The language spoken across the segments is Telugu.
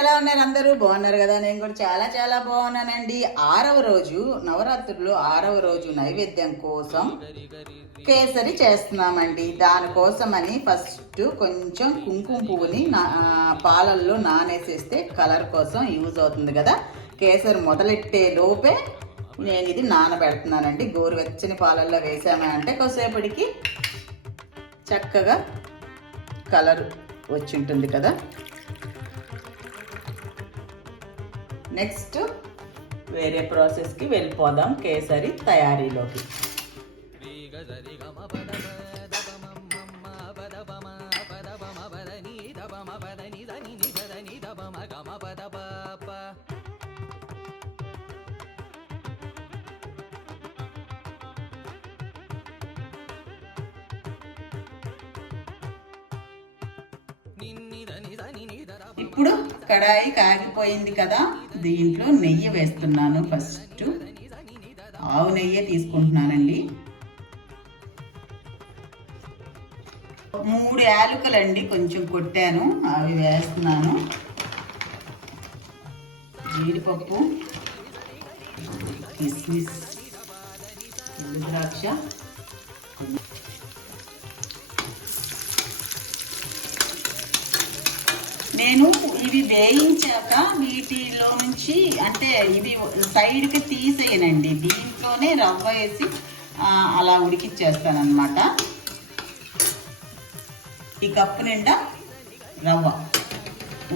ఎలా ఉన్నారు అందరూ? బాగున్నారు కదా? నేను కూడా చాలా చాలా బాగున్నానండి. ఆరవ రోజు నవరాత్రులు ఆరవ రోజు నైవేద్యం కోసం కేసరి చేస్తున్నామండి. దానికోసమని ఫస్ట్ కొంచెం కుంకుమ పువ్వుని నా పాలల్లో నానేసేస్తే కలర్ కోసం యూజ్ అవుతుంది కదా? కేసరి మొదలెట్టే లోపే నేను ఇది నానబెడుతున్నానండి. గోరువెచ్చని పాలల్లో వేసామంటే కొద్దిసేపటికి చక్కగా కలర్ వచ్చి ఉంటుంది కదా? నెక్స్ట్ వేరే ప్రాసెస్కి వెళ్ళిపోదాం కేసరి తయారీలోకి. ఇప్పుడు కడాయి కాగిపోయింది కదా. దీంట్లో నెయ్యి వేస్తున్నాను ఫస్ట్. ఆవు నెయ్యి తీసుకుంటున్నానండి. మూడు యాలకులండి కొంచెం కొట్టాను అవి వేస్తున్నాను. జీడిపప్పు కిస్మిస్ ఎండు ద్రాక్ష నేను ఇవి వేయించాక వీటిలో నుంచి అంటే ఇవి సైడ్కి తీసేయనండి. దీంట్లోనే రవ్వ వేసి అలా ఉడికిచ్చేస్తానమాట ఈ కప్పు నిండా రవ్వ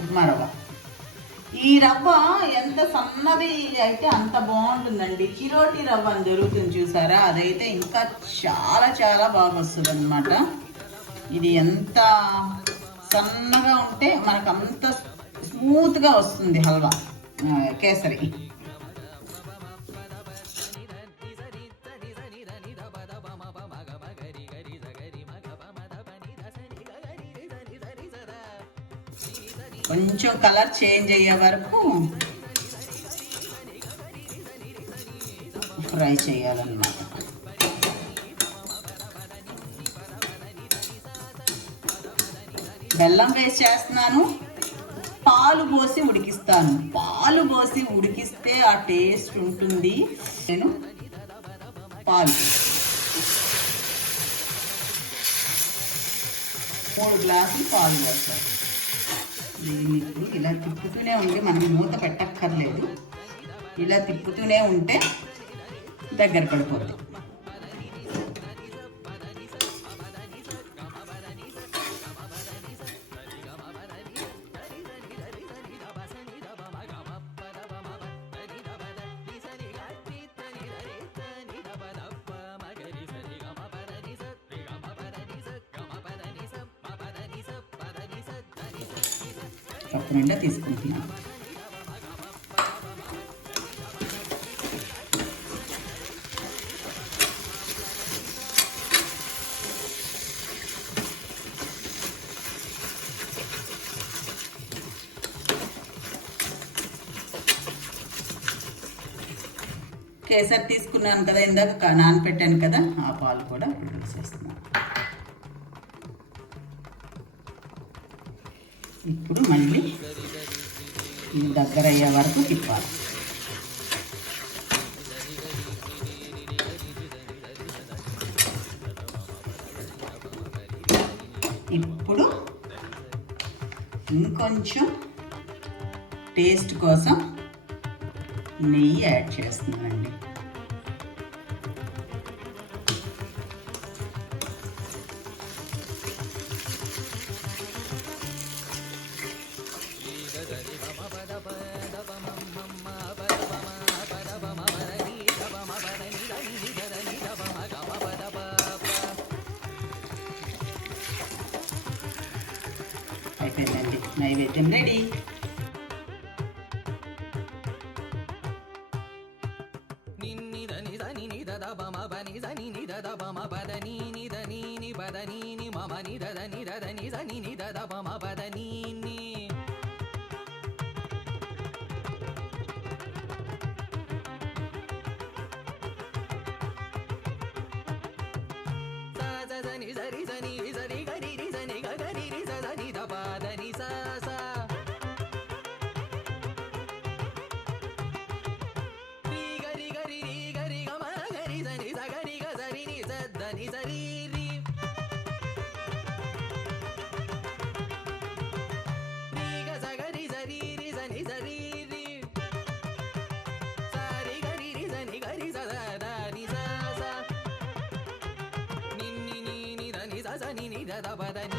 ఉప్మా రవ్వ. ఈ రవ్వ ఎంత సన్నది అయితే అంత బాగుంటుందండి. చిరోటి రవ్వ అని దొరుకుతుంది చూసారా? అదైతే ఇంకా చాలా చాలా బాగా వస్తుంది అనమాట ఇది ఎంత సన్నగా ఉంటే మనకు అంత స్మూత్గా వస్తుంది హల్వా కేసరి. కొంచెం కలర్ చేంజ్ అయ్యే వరకు ఫ్రై చేయాలన్నమాట. బెల్లం వేసి చేస్తున్నాను. పాలు పోసి ఉడికిస్తాను. పాలు పోసి ఉడికిస్తే ఆ టేస్ట్ ఉంటుంది. నేను పాలు మూడు గ్లాసులు పాలు పోస్తాను. దీన్ని ఇప్పుడు ఇలా తిప్పుతూనే ఉండి మనం మూత పెట్టక్కర్లేదు. ఇలా తిప్పుతూనే ఉంటే దగ్గర పడిపోతుంది కప్పు నిండా తీసుకుంటున్నాను కేసరి తీసుకున్నాను కదా ఇందాక నానపెట్టాను కదా ఆ పాలు కూడా చేస్తున్నాను ఇప్పుడు మళ్ళీ ఇది దగ్గర అయ్యే వరకు తిప్పాలి. ఇప్పుడు ఇంకొంచెం టేస్ట్ కోసం నెయ్యి యాడ్ చేస్తున్నానండి. పెట్టండి నైవేద్యం రెడీ నిద నిద నిద దమ బని దని నిద దమ బదని నిద ನಿ ನಿ ನಿ ದ ನಿ ದ ನಿ ನಿ ದ ದ ಬ ದ ನಿ